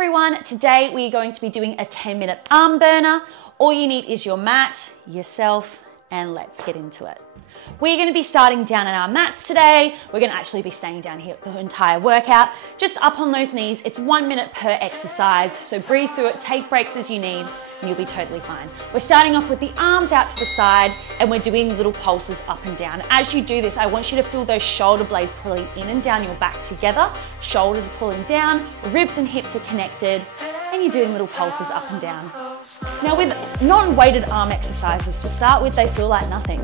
everyone, today we are going to be doing a 10-minute arm burner. All you need is your mat, yourself, and let's get into it. We're going to be starting down on our mats today. We're going to actually be staying down here the entire workout, just up on those knees. It's 1 minute per exercise, so breathe through it, take breaks as you need, and you'll be totally fine. We're starting off with the arms out to the side, and we're doing little pulses up and down. As you do this, I want you to feel those shoulder blades pulling in and down your back together. Shoulders are pulling down, ribs and hips are connected, and you're doing little pulses up and down. Now with non-weighted arm exercises, to start with, they feel like nothing.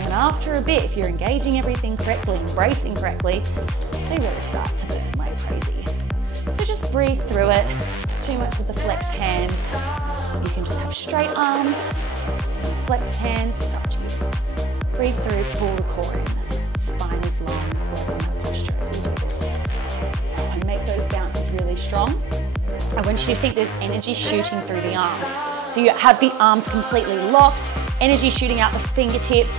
And after a bit, if you're engaging everything correctly and bracing correctly, they really start to burn like crazy. So just breathe through it. Too much with the flexed hands. You can just have straight arms, flexed hands, it's up to you. Breathe through, pull the core in. Spine is long, working that posture as we do this. And make those bounces really strong. I want you to think there's energy shooting through the arm. So you have the arms completely locked, energy shooting out the fingertips.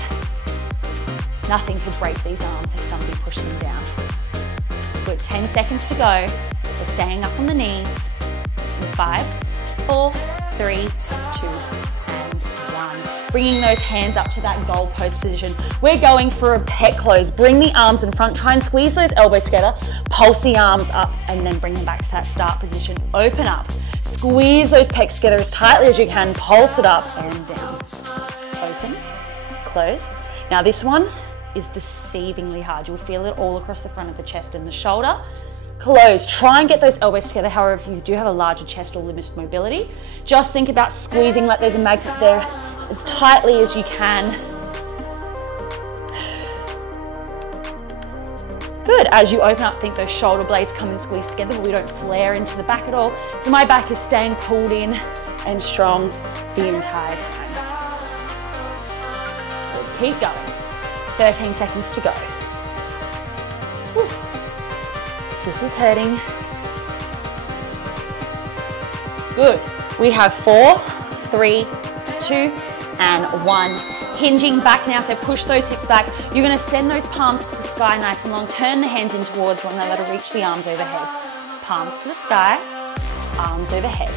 Nothing could break these arms if somebody pushed them down. Good, 10 seconds to go. We're staying up on the knees. In 5, 4, 3, 2, and 1. Bringing those hands up to that goal pose position. We're going for a pec close. Bring the arms in front, try and squeeze those elbows together, pulse the arms up, and then bring them back to that start position. Open up, squeeze those pecs together as tightly as you can, pulse it up and down. Open, close. Now this one is deceivingly hard. You'll feel it all across the front of the chest and the shoulder. Close, try and get those elbows together. However, if you do have a larger chest or limited mobility, just think about squeezing like there's a magnet there as tightly as you can. Good, as you open up, think those shoulder blades come and squeeze together, but we don't flare into the back at all. So my back is staying pulled in and strong the entire time. Good, keep going. 13 seconds to go. Whew. This is hurting. Good. We have 4, 3, 2, and 1. Hinging back now, so push those hips back. You're going to send those palms to the sky nice and long. Turn the hands in towards one another to reach the arms overhead. Palms to the sky, arms overhead.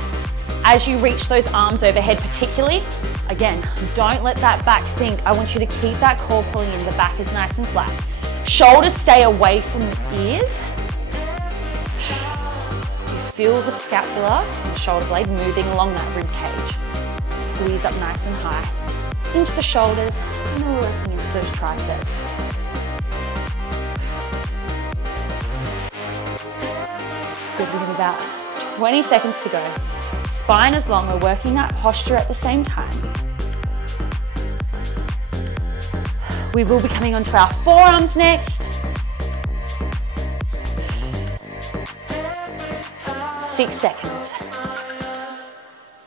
As you reach those arms overhead particularly, again, don't let that back sink. I want you to keep that core pulling in. The back is nice and flat. Shoulders stay away from the ears. Feel the scapula and the shoulder blade moving along that rib cage. Squeeze up nice and high into the shoulders, and we're working into those triceps. Good, we have about 20 seconds to go. Spine is long, we're working that posture at the same time. We will be coming onto our forearms next. 6 seconds.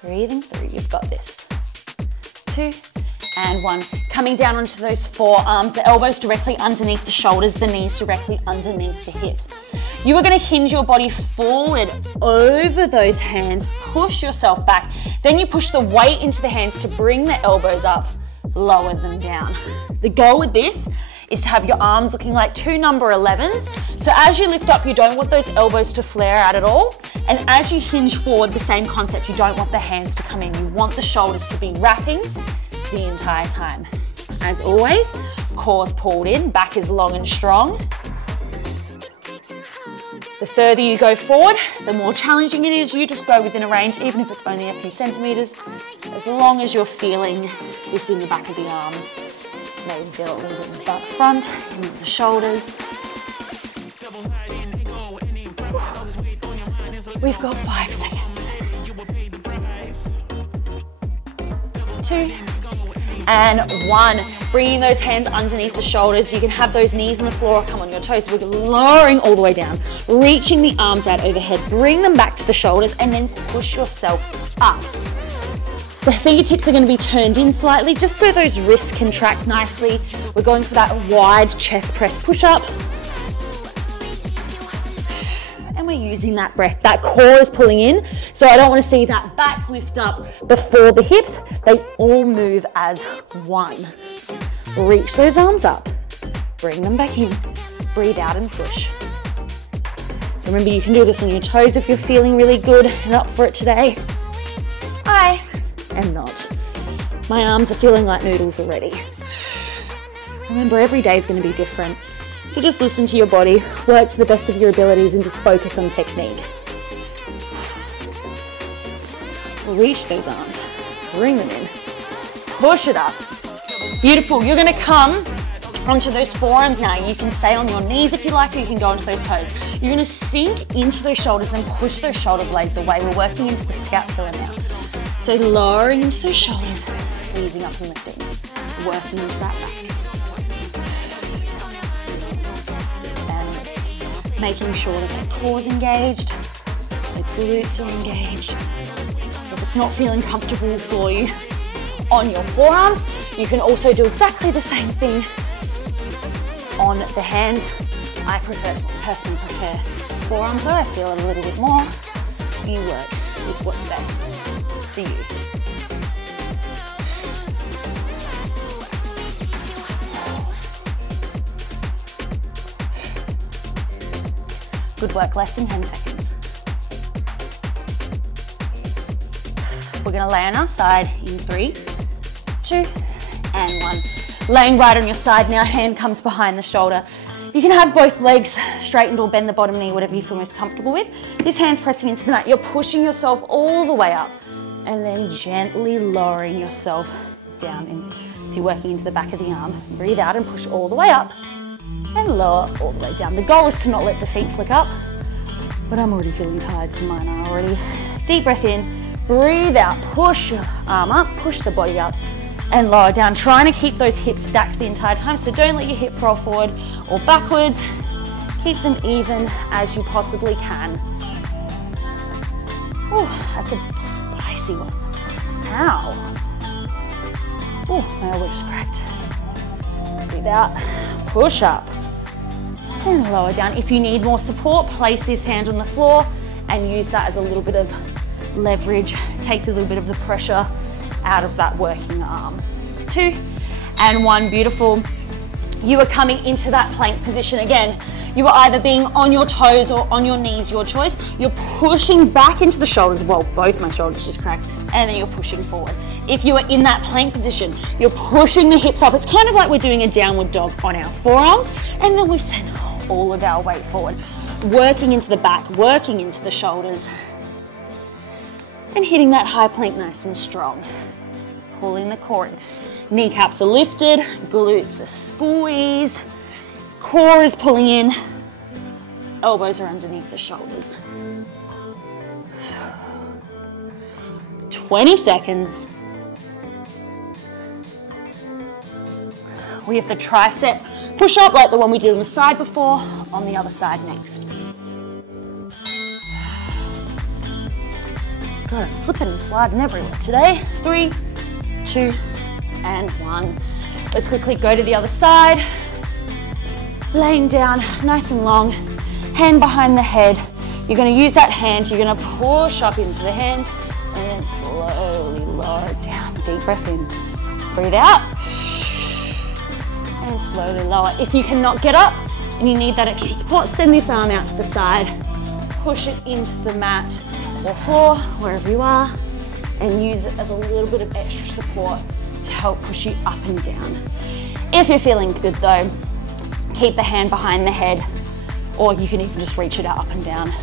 Breathing through, you've got this. 2 and 1. Coming down onto those forearms, the elbows directly underneath the shoulders, the knees directly underneath the hips. You are going to hinge your body forward over those hands, push yourself back. Then you push the weight into the hands to bring the elbows up, lower them down. The goal with this is to have your arms looking like 2 number 11s. So as you lift up, you don't want those elbows to flare out at all. And as you hinge forward, the same concept, you don't want the hands to come in. You want the shoulders to be wrapping the entire time. As always, core's pulled in, back is long and strong. The further you go forward, the more challenging it is. You just go within a range, even if it's only a few centimeters, as long as you're feeling this in the back of the arms. Maybe feel it a little bit in the front, and the shoulders. We've got 5 seconds. 2 and 1. Bringing those hands underneath the shoulders. You can have those knees on the floor or come on your toes. We're lowering all the way down, reaching the arms out overhead. Bring them back to the shoulders and then push yourself up. The fingertips are going to be turned in slightly just so those wrists contract nicely. We're going for that wide chest press push-up. And we're using that breath. That core is pulling in, so I don't want to see that back lift up before the hips. They all move as one. Reach those arms up. Bring them back in. Breathe out and push. The Remember, you can do this on your toes if you're feeling really good and up for it today. I am not. My arms are feeling like noodles already. Remember, every day is going to be different. So just listen to your body, work to the best of your abilities, and just focus on technique. Reach those arms, bring them in, push it up. Beautiful. You're going to come onto those forearms now. You can stay on your knees if you like, or you can go onto those toes. You're going to sink into those shoulders and push those shoulder blades away. We're working into the scapula now. So lowering into those shoulders, squeezing up and lifting, working into that back. And making sure that the core's engaged, the glutes are engaged. If it's not feeling comfortable for you on your forearms, you can also do exactly the same thing on the hands. I personally prefer forearms though. I feel a little bit more. You work with what's best for you. Good work, less than 10 seconds. We're gonna lay on our side in 3, 2, and 1. Laying right on your side now, hand comes behind the shoulder. You can have both legs straightened or bend the bottom knee, whatever you feel most comfortable with. This hand's pressing into the mat. You're pushing yourself all the way up and then gently lowering yourself down in. So you're working into the back of the arm. Breathe out and push all the way up and lower all the way down. The goal is to not let the feet flick up, but I'm already feeling tired, so mine are already. Deep breath in, breathe out, push your arm up, push the body up and lower down, trying to keep those hips stacked the entire time. So don't let your hip roll forward or backwards. Keep them even as you possibly can. Oh, that's a spicy one. Ow. Oh, my elbow just cracked. Breathe out, push up and lower down. If you need more support, place this hand on the floor and use that as a little bit of leverage. Takes a little bit of the pressure out of that working arm. 2 and 1, beautiful. You are coming into that plank position again. You are either being on your toes or on your knees, your choice. You're pushing back into the shoulders. Well, both my shoulders just cracked, and then you're pushing forward. If you are in that plank position, you're pushing the hips up. It's kind of like we're doing a downward dog on our forearms, and then we send all of our weight forward, working into the back, working into the shoulders, and hitting that high plank nice and strong. Pulling the core in. Kneecaps are lifted, glutes are squeezed, core is pulling in, elbows are underneath the shoulders. 20 seconds. We have the tricep push up like the one we did on the side before, on the other side next. God, I'm slipping and sliding everywhere today. 3, 2, and 1. Let's quickly go to the other side. Laying down nice and long, hand behind the head. You're going to use that hand, you're going to push up into the hand and then slowly lower it down. Deep breath in. Breathe out and slowly lower. If you cannot get up and you need that extra support, send this arm out to the side. Push it into the mat or floor, wherever you are, and use it as a little bit of extra support to help push you up and down. If you're feeling good though, keep the hand behind the head, or you can even just reach it out up and down.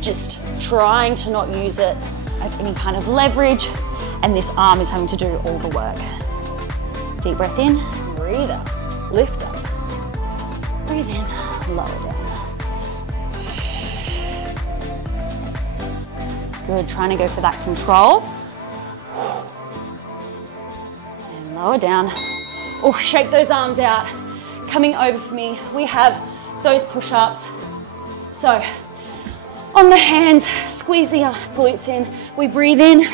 Just trying to not use it as any kind of leverage, and this arm is having to do all the work. Deep breath in, breathe up, lift up, breathe in, lower down. Good, trying to go for that control. And lower down. Oh, shake those arms out. Coming over for me, we have those push-ups. So, on the hands, squeeze the glutes in. We breathe in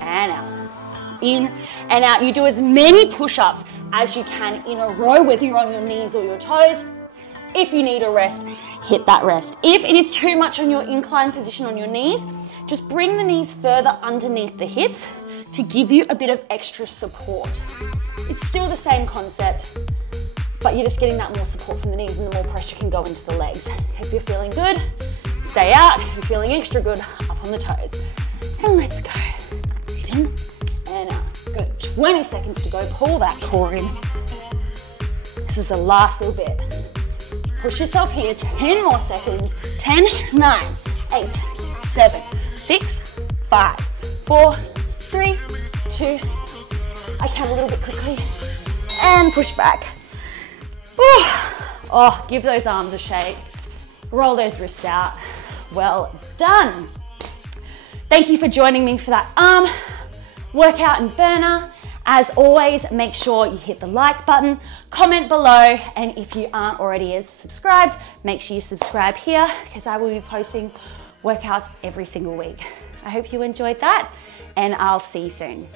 and out. In and out. You do as many push-ups as you can in a row, whether you're on your knees or your toes. If you need a rest, hit that rest. If it is too much on your incline position on your knees, just bring the knees further underneath the hips to give you a bit of extra support. It's still the same concept, but you're just getting that more support from the knees and the more pressure can go into the legs. If you're feeling good, Stay out if you're feeling extra good up on the toes. And let's go. Breathe in and out. Good. 20 seconds to go. Pull that core in. This is the last little bit. Push yourself here. 10 more seconds. 10, 9, 8, 7, 6, 5, 4, 3, 2. I count a little bit quickly. And push back. Whew. Oh, give those arms a shake. Roll those wrists out. Well done. Thank you for joining me for that arm workout and burner. As always, make sure you hit the like button, comment below, and if you aren't already subscribed, make sure you subscribe here because I will be posting workouts every single week. I hope you enjoyed that, and I'll see you soon.